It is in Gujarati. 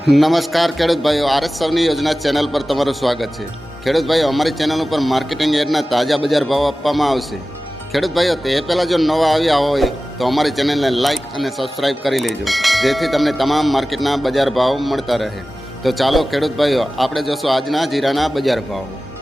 નમસ્કાર ખેડૂત ભાઈઓ, આરએસ સૌની યોજના ચેનલ પર તમારું સ્વાગત છે। ખેડૂત ભાઈઓ, અમારી ચેનલ ઉપર માર્કેટિંગ યાર્ડના તાજા બજાર ભાવ આપવામાં આવશે। ખેડૂત ભાઈઓ, તે પહેલાં જો નવા આવ્યા હોય તો અમારી ચેનલને લાઇક અને સબસ્ક્રાઈબ કરી લેજો, જેથી તમને તમામ માર્કેટના બજાર ભાવ મળતા રહે। તો ચાલો ખેડૂત ભાઈઓ, આપણે જોશું આજના જીરાના બજાર ભાવ।